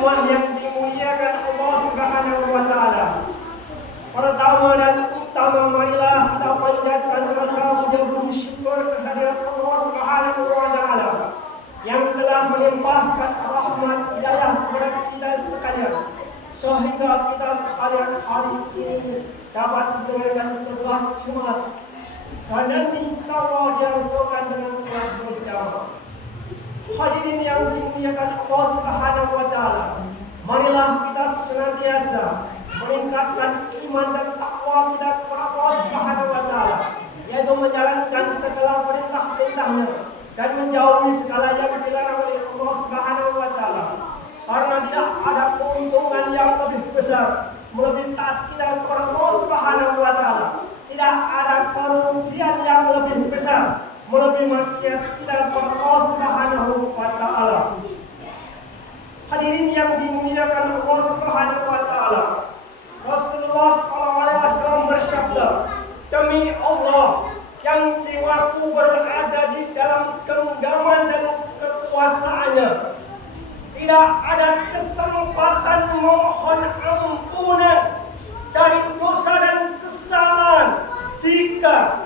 Jemaah yang dimuliakan Allah Subhanahu wa taala. Pertama dan utama, marilah kita panjatkan rasa puja syukur kehadirat Allah Subhanahu wa taala yang telah melimpahkan rahmat hidayah kepada kita sekalian, sehingga kita sekalian hari ini dapat mendengarkan khutbah Jumat. Dan nanti insyaallah dilangsungkan dengan salat berjamaah. Hadirin yang dimuliakan Allah Subhanahu wa taala, marilah kita senantiasa meningkatkan iman dan takwa kita kepada Allah Subhanahu wa taala, yaitu menjalankan segala perintah-perintahnya dan menjauhi segala yang dilarang oleh Allah Subhanahu wa taala. Karena tidak ada keuntungan yang lebih besar melebihi taat kita kepada Allah Subhanahu wa taala. Tidak ada kerugian yang lebih besar melebihi maksiat kita kepada Allah Subhanahu wa taala. Hadirin yang dimuliakan Allah Subhanahu wa taala, Rasulullah SAW bersabda, demi Allah yang jiwaku berada di dalam genggaman dan kekuasaannya, tidak ada kesempatan mohon ampunan dari dosa dan kesalahan jika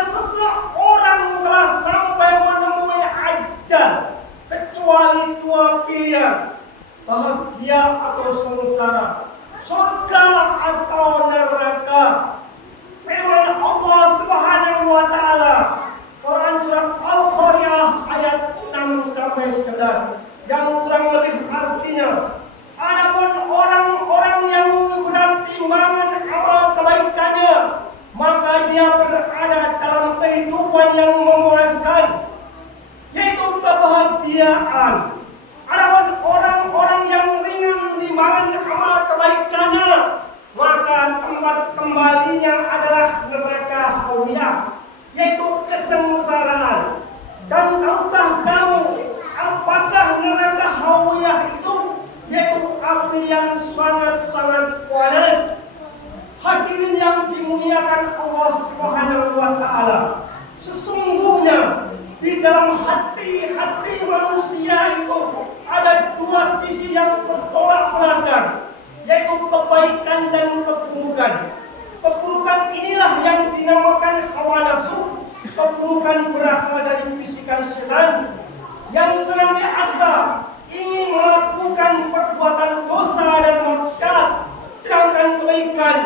seseorang telah sampai menemui ajal, kecuali dua pilihan, bahagia atau sengsara, surga atau neraka. Firman Allah Subhanahu wa taala, Quran surat Al-Qariyah ayat 6 sampai 11, yang kurang lebih artinya, adapun orang-orang yang bertimbangan amal kebaikannya, maka dia berada dalam kehidupan yang memuaskan, yaitu kebahagiaan. Adapun orang-orang yang ringan timbangan amal kebaikannya, maka tempat kembalinya adalah neraka hawiyah, yaitu kesengsaraan. Dan tahukah kamu apakah neraka hawiyah itu? Yaitu api yang sangat-sangat panas. Hadirin yang dimuliakan Allah Subhanahu wa taala, sesungguhnya di dalam hati-hati manusia itu ada dua sisi yang bertolak belakang, yaitu kebaikan dan keburukan. Keburukan inilah yang dinamakan hawa nafsu. Keburukan berasal dari bisikan setan yang senantiasa ingin melakukan perbuatan dosa dan maksiat, sedangkan kebaikan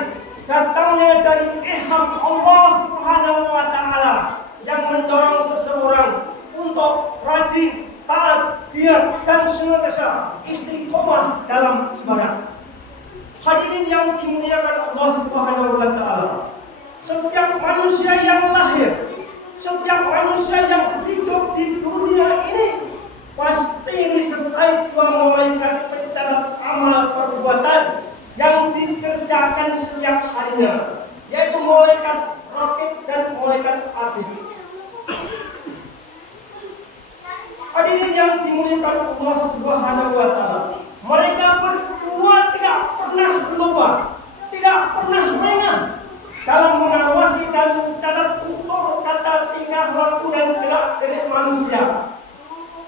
datangnya dari ilham Allah Subhanahu wa taala yang mendorong seseorang untuk rajin, taat, giat, dan senantiasa istiqomah dalam ibadah. Hadirin yang dimuliakan Allah Subhanahu wa taala, setiap manusia yang lahir, setiap manusia yang hidup di dunia ini pasti disertai dua malaikat pencatat amal perbuatan yang dikerjakan setiap harinya, yaitu malaikat raqib dan malaikat atid. Hadirin yang dimuliakan Allah Subhanahu wa taala, mereka berdua tidak pernah lupa, tidak pernah lengah dalam mengawasi dan mencatat tutur kata, tingkah laku dan gerak-gerik manusia.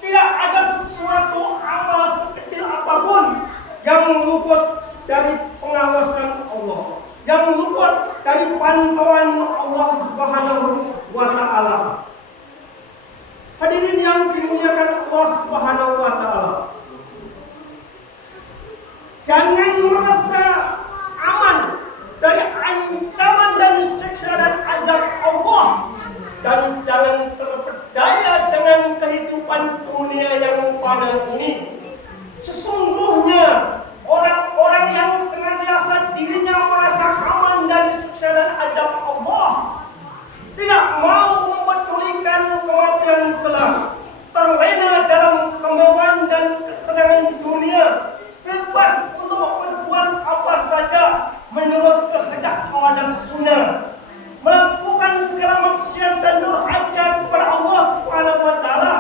Tidak ada sesuatu amal sekecil apapun yang luput dari pengawasan Allah, yang luput dari pantauan Allah Subhanahu wa taala. Hadirin yang dimuliakan Allah Subhanahu wa taala, jangan merasa aman dari ancaman dan siksa dan azab Allah, dan jangan terpedaya dengan kehidupan dunia yang fana ini. Sesungguhnya orang-orang yang senantiasa dirinya merasa aman dari siksa dan azab Allah, tidak mau mempedulikan kematian kelak, terlena dalam kemewahan dan kesenangan dunia, bebas untuk berbuat apa saja menurut kehendak hawa nafsunya, melakukan segala maksiat dan durhaka kepada Allah Subhanahu wa taala.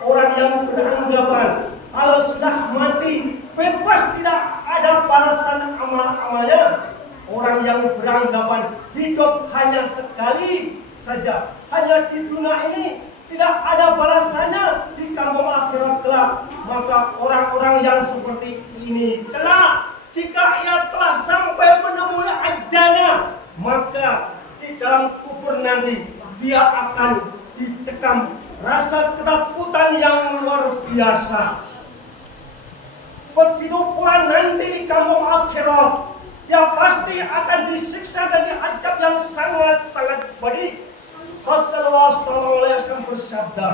Orang yang beranggapan kalau sudah mati bebas, tidak ada balasan amal-amalnya. Orang yang beranggapan hidup hanya sekali saja, hanya di dunia ini, tidak ada balasannya di kampung akhirat kelak, maka orang-orang yang seperti ini kelak jika ia telah sampai menemui ajalnya, maka di dalam kubur nanti dia akan dicekam rasa ketakutan yang luar biasa. Begitu pula nanti di kampung akhirat, dia pasti akan disiksa dan diazab yang sangat-sangat pedih. Rasulullah SAW bersabda,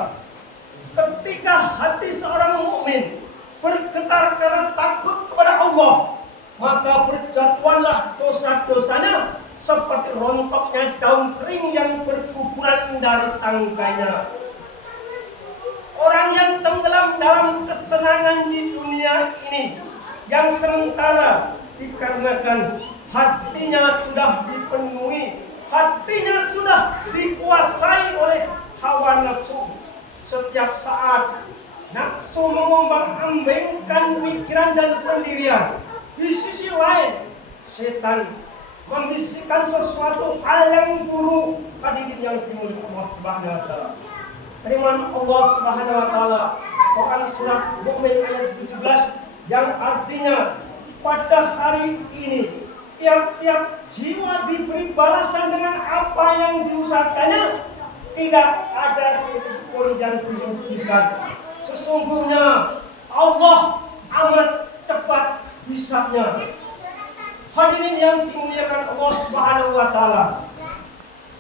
ketika hati seorang mukmin bergetar karena takut kepada Allah, maka berjatuhanlah dosa-dosanya seperti rontoknya daun kering yang berguguran dari tangkainya. Orang yang tenggelam dalam kesenangan di dunia ini, yang sementara dikarenakan hatinya sudah dipenuhi, hatinya sudah dikuasai oleh hawa nafsu. Setiap saat nafsu mengombang-ambingkan pikiran dan pendirian. Di sisi lain, setan membisikkan sesuatu hal yang buruk. Hadirin yang dimuliakan Allah Subhanahu wa taala. Firman Allah Subhanahu wa taala Quran surat Mukmin ayat 17 yang artinya pada hari ini tiap-tiap jiwa diberi balasan dengan apa yang diusahakannya, tidak ada sedikitpun yang dirugikan. Sesungguhnya Allah amat cepat hisabnya. Hadirin yang dimuliakan Allah Subhanahu wa taala,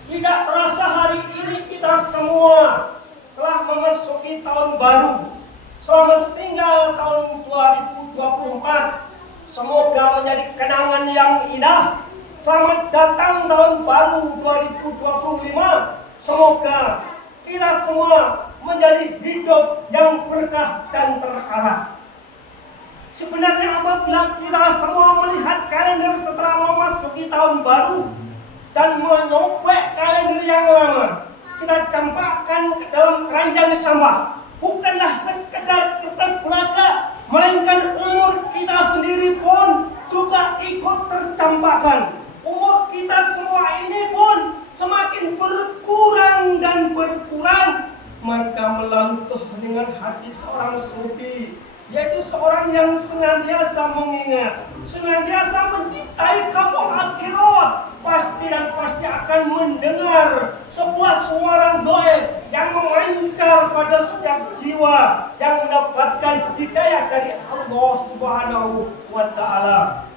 tidak terasa hari ini kita semua telah memasuki tahun baru. Selamat tinggal tahun 2024. Semoga menjadi kenangan yang indah. Selamat datang tahun baru 2025. Semoga kita semua menjadi hidup yang berkah dan terarah. Sebenarnya apabila kita semua melihat kalender setelah memasuki tahun baru dan menyobek kalender yang lama, kita campakkan ke dalam keranjang sampah, bukanlah sekedar kertas belaka, melainkan umur kita sendiri pun juga ikut tercampakkan. Umur kita semua ini pun semakin berkurang dan berkurang. Maka melalui keheningan hati seorang sufi, yaitu seorang yang senantiasa mengingat, senantiasa mencintai kampung akhirat, pasti dan pasti akan mendengar sebuah suara gaib yang memancar pada setiap jiwa yang mendapatkan hidayah dari Allah Subhanahu wa taala.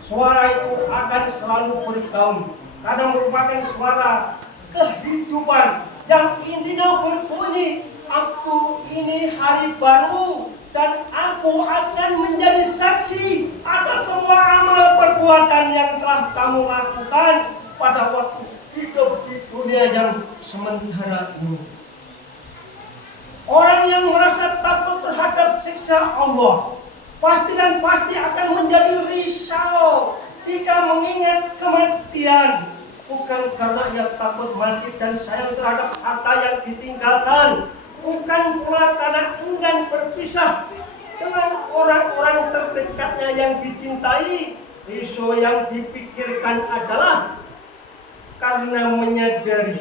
Suara itu akan selalu bergaung karena merupakan suara kehidupan yang intinya berbunyi, aku ini hari baru dan aku akan menjadi saksi atas semua amal perbuatan yang telah kamu lakukan pada waktu hidup di dunia yang sementara ini. Orang yang merasa takut terhadap siksa Allah pasti dan pasti akan menjadi risau jika mengingat kematian. Bukan karena ia takut mati dan sayang terhadap harta yang ditinggalkan, bukan pula karena enggan berpisah dengan orang-orang terdekatnya yang dicintai. Isu yang dipikirkan adalah karena menyadari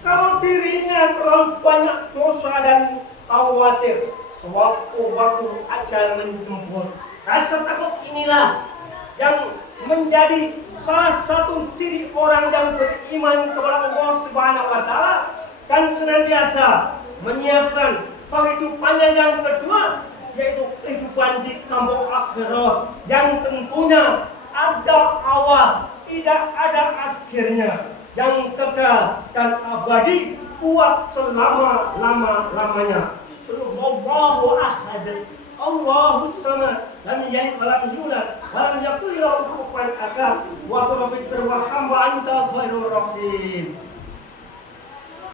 kalau dirinya terlalu banyak dosa dan khawatir sewaktu-waktu ajal menjemput. Rasa takut inilah yang menjadi salah satu ciri orang yang beriman kepada Allah Subhanahu wa taala dan senantiasa menyiapkan kehidupannya yang kedua, yaitu kehidupan di kampung akhirat yang tentunya ada awal, tidak ada akhirnya, yang kekal dan abadi, kuat selama-lamanya. Allahu ahad, Allahu samad, lam yalid wa lam yulad wa lam yakul lahu kufuwan ahad. Wa rabbika warham wa anta khairur rahim.